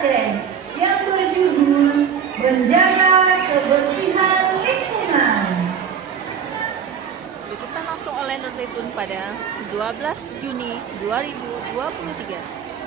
Aceh yang berjudul Menjaga Kebersihan Lingkungan. Kita langsung oleh Nurzaitun pada 12 Juni 2023.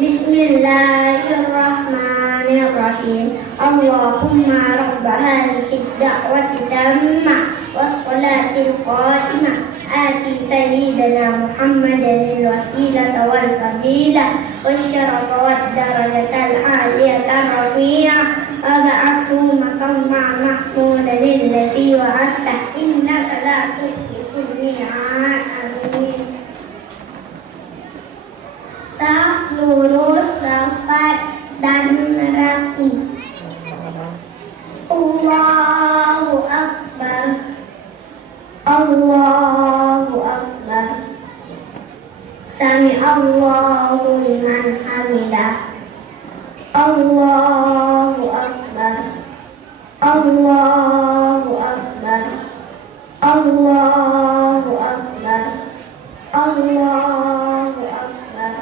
Bismillahirrahmanirrahim. Allahumma rabb hadhihi ad-da'wati tammah was-salatil qa'imah ati sayyidina Muhammadan al-wasilata wal fadilah wasyarafa wad-darajatal 'aliyatar rafi'ah wa ba'athu maqamman mahmudan allati wa'adta innaka la tukhliful mi'ad. Amin. Saf, lurus, rapat, dan rapi. Allahu Akbar. Allahu Akbar. Sami Allahu liman hamidah. Allahu Akbar. Allahu Akbar. Allahu Akbar. Allahu Akbar.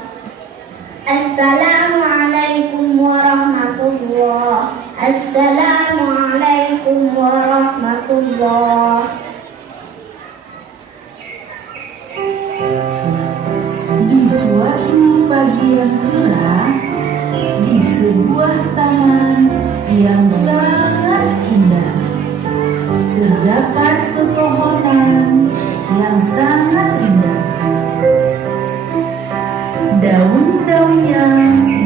Assalamualaikum warahmatullah. Assalamualaikum warahmatullah. Di suatu pagi yang cerah, di sebuah taman yang sangat indah, terdapat pepohonan yang sangat indah. Daun-daunnya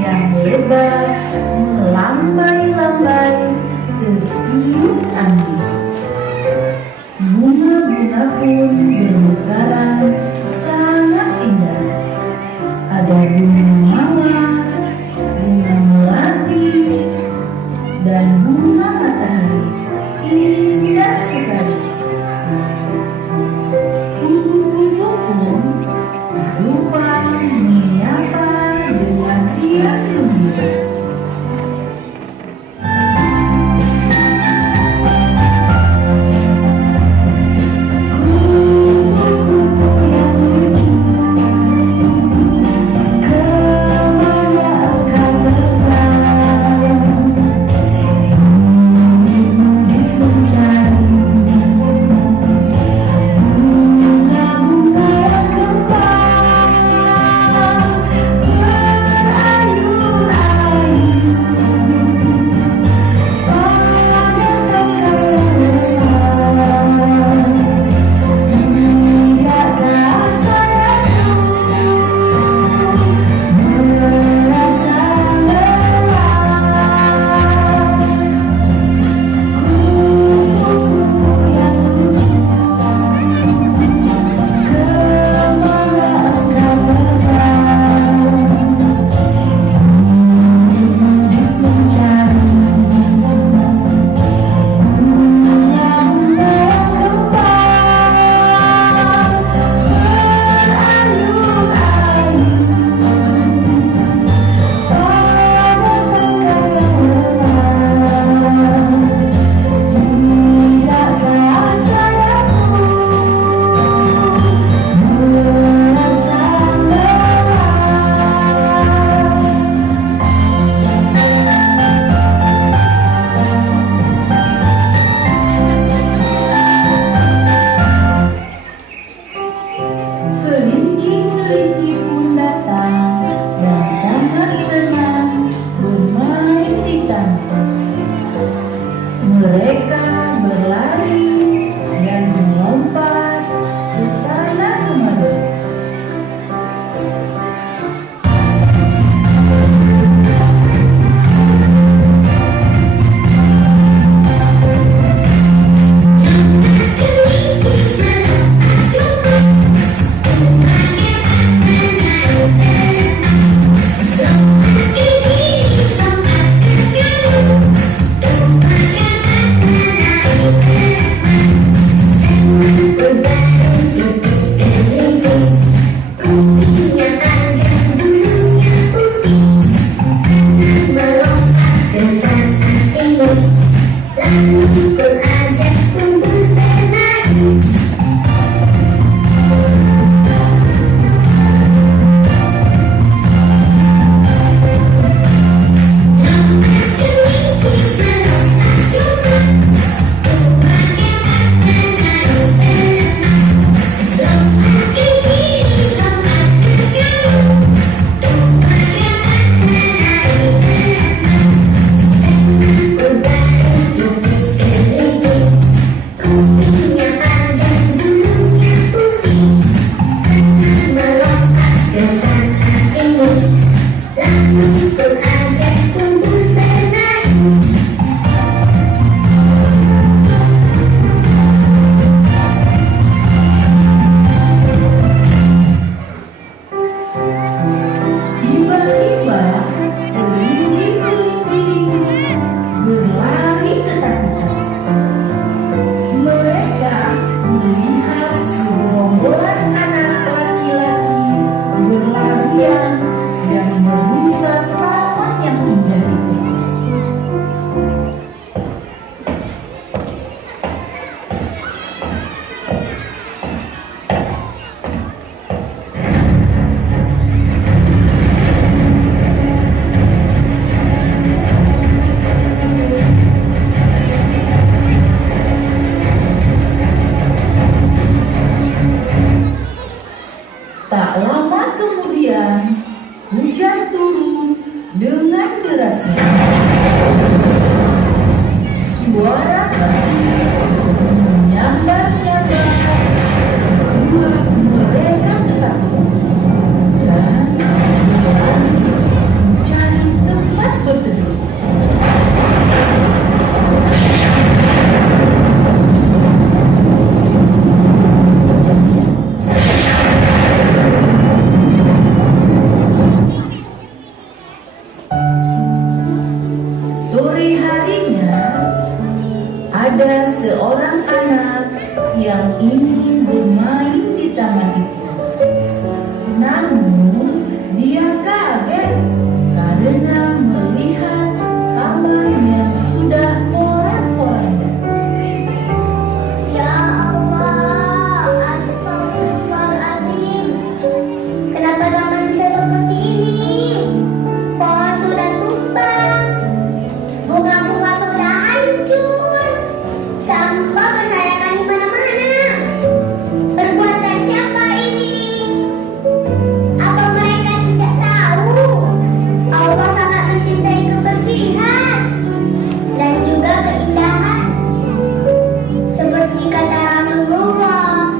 yang lebar melambai-lambai tertiup angin. Bunga-bunga pun bermekaran sangat indah. Ada bunga mawar, bunga melati, dan bunga matahari. Indah sekali. Kupu-kupu pun berupa menyapa dengan riang gembira. Tiba-tiba kelinci-kelinci itu berlari ketakutan. Mereka melihat segerombolan anak laki-laki berlarian dan merusak taman yang indah itu. Tak lama kemudian, hujan turun dengan derasnya. Suara menyambar-nyambar membuat mereka ketakutan dan berlari mencari tempat berteduh. Sore harinya, ada seorang anak yang ingin bermain di taman itu. Namun, dia kaget karena melihat taman yang sudah porak-poranda. Ya Allah, astagfirullahaladzim. Kenapa taman bisa seperti ini? Pohon sudah tumbang, bunga-bunga sudah hancur, sampah berserakan di mana-mana. Perbuatan siapa ini? Apa mereka tidak tahu Allah sangat mencintai kebersihan dan juga keindahan? Seperti kata Rasulullah,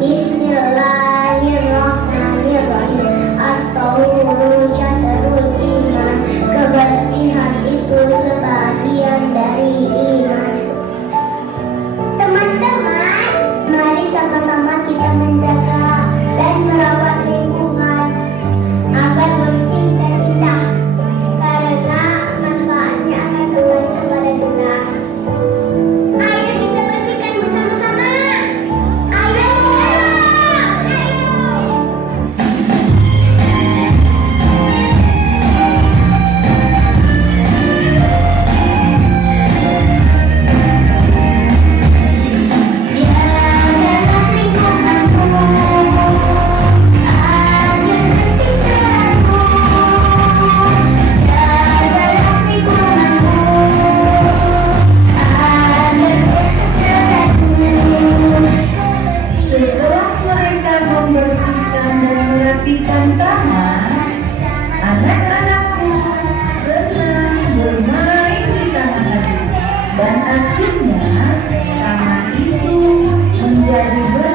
Bismillahirrahmanirrahim, at-tahuru syatrul iman. Kebersihan itu sebagian dari iman. Teman-teman, mari sama-sama kita menjaga dan merawat lingkungan agar bersih dan indah, karena manfaatnya akan kembali kepada kita. Ayo kita bersihkan bersama-sama. Ayo. Jagalah lingkunganmu agar bersih selalu. Jagalah lingkunganmu agar sehat selalu. Setelah mereka membersihkan dan merapikan taman, anak-anak pun senang bermain di taman itu. Dan akhirnya taman itu menjadi bersih